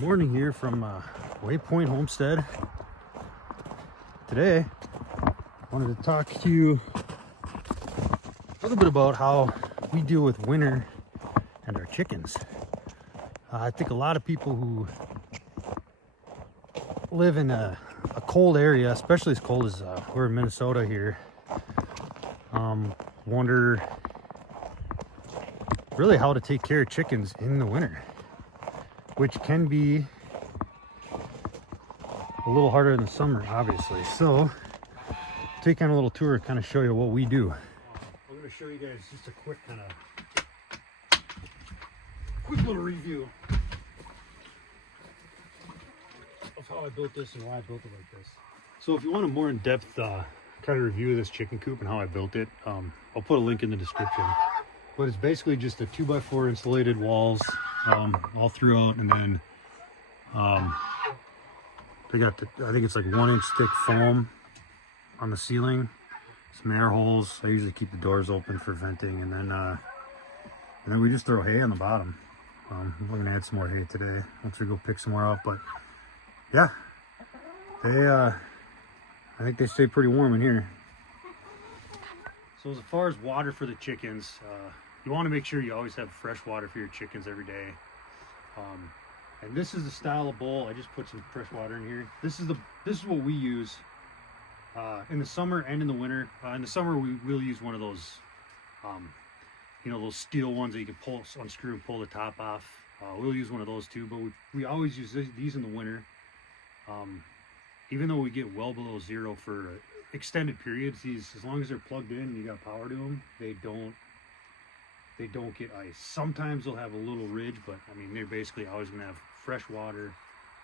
Morning here from Waypoint Homestead. Today I wanted to talk to you a little bit about how we deal with winter and our chickens. I think a lot of people who live in a cold area, especially as cold as we're in Minnesota here, wonder really how to take care of chickens in the winter, which can be a little harder in the summer, obviously. So take on a little tour, kind of show you what we do. I'm going to show you guys just a quick little review of how I built this and why I built it like this. So if you want a more in-depth kind of review of this chicken coop and how I built it, I'll put a link in the description. But it's basically just a 2x4 insulated walls all throughout, and then they got I think it's like 1-inch thick foam on the ceiling, some air holes. I usually keep the doors open for venting, and then we just throw hay on the bottom. We're gonna add some more hay today once we go pick some more up. But yeah, they I think they stay pretty warm in here. So as far as water for the chickens, you want to make sure you always have fresh water for your chickens every day. And this is the style of bowl. I just put some fresh water in here. This is what we use in the summer and in the winter. In the summer, we'll use one of those, those steel ones that you can unscrew and pull the top off. We'll use one of those too, but we always use these in the winter. Even though we get well below zero for extended periods, these, as long as they're plugged in and you got power to them, they don't get ice. Sometimes they'll have a little ridge, but I mean, they're basically always gonna have fresh water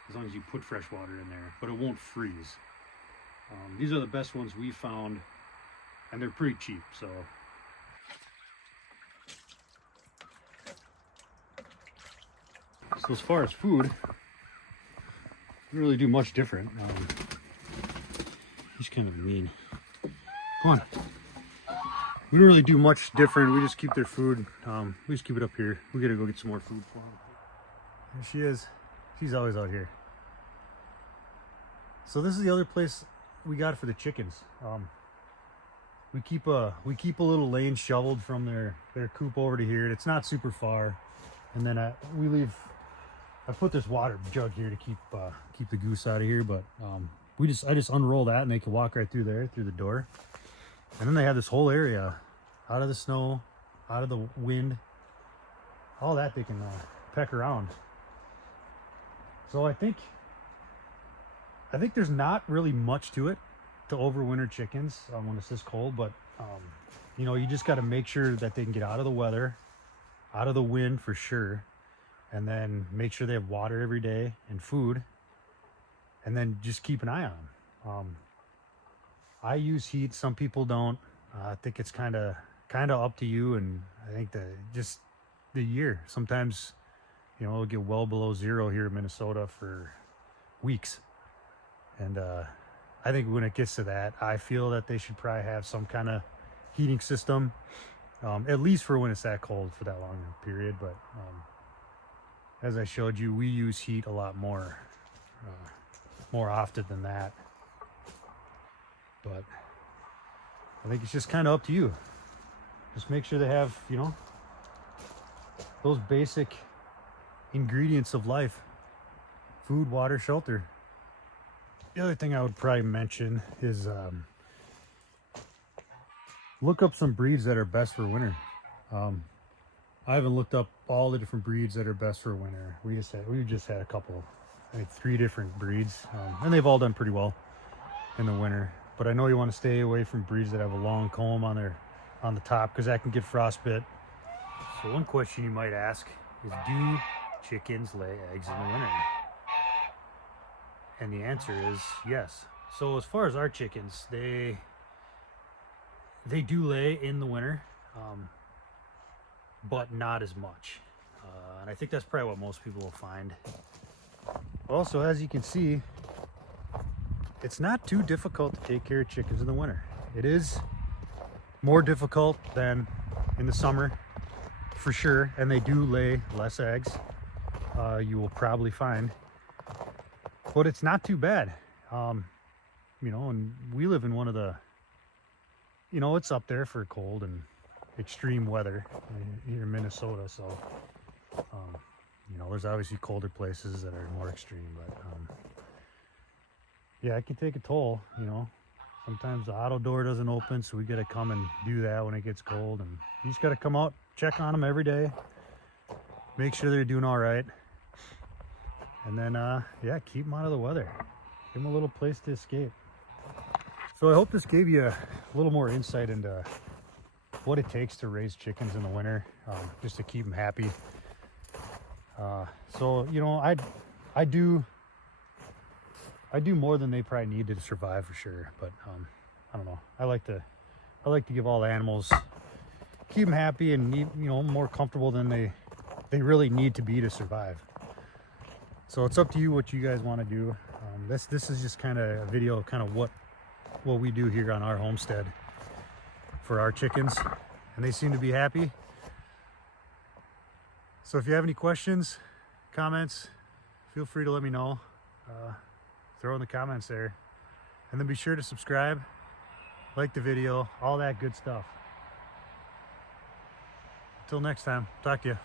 as long as you put fresh water in there, but it won't freeze. These are the best ones we found, and they're pretty cheap. So as far as food, we don't really do much different. He's kind of mean. Come on. We don't really do much different. We just keep their food. We just keep it up here. We gotta go get some more food for them. There she is. She's always out here. So this is the other place we got for the chickens. We keep a little lane shoveled from their coop over to here. It's not super far, and then I put this water jug here to keep the goose out of here. But I just unroll that and they can walk right through there through the door. And then they have this whole area out of the snow, out of the wind, all that they can peck around. So I think there's not really much to it to overwinter chickens when it's this cold, but you just got to make sure that they can get out of the weather, out of the wind for sure, and then make sure they have water every day and food, and then just keep an eye on them. I use heat. Some people don't. I think it's kind of up to you, and I think that just the year. Sometimes, it'll get well below zero here in Minnesota for weeks, and I think when it gets to that, I feel that they should probably have some kind of heating system, at least for when it's that cold for that long period. But as I showed you, we use heat a lot more often than that. But I think it's just kind of up to you. Just make sure they have, those basic ingredients of life: food, water, shelter. The other thing I would probably mention is look up some breeds that are best for winter. I haven't looked up all the different breeds that are best for winter. We just had a couple, I think 3 different breeds, and they've all done pretty well in the winter. But I know you want to stay away from breeds that have a long comb on the top, because that can get frostbite. So one question you might ask is, do chickens lay eggs in the winter? And the answer is yes. So as far as our chickens, they do lay in the winter, but not as much. And I think that's probably what most people will find. Also, as you can see, it's not too difficult to take care of chickens in the winter. It is more difficult than in the summer, for sure, and they do lay less eggs. you will probably find, but it's not too bad. You know, and we live in one of the, you know, it's up there for cold and extreme weather here in Minnesota. So, you know, there's obviously colder places that are more extreme, but yeah, it can take a toll. You know, sometimes the auto door doesn't open, so we got to come and do that when it gets cold, and you just got to come out, check on them every day, make sure they're doing all right, and then yeah, keep them out of the weather, give them a little place to escape. So I hope this gave you a little more insight into what it takes to raise chickens in the winter, just to keep them happy. So, you know, I do more than they probably need to survive for sure, but I don't know, I like to give all the animals, keep them happy and you know, more comfortable than they really need to be to survive. So it's up to you what you guys want to do. This is just kind of a video of kind of what we do here on our homestead for our chickens, and they seem to be happy. So if you have any questions, comments, feel free to let me know. Throw in the comments there, and then be sure to subscribe, like the video, all that good stuff. Until next time, talk to you.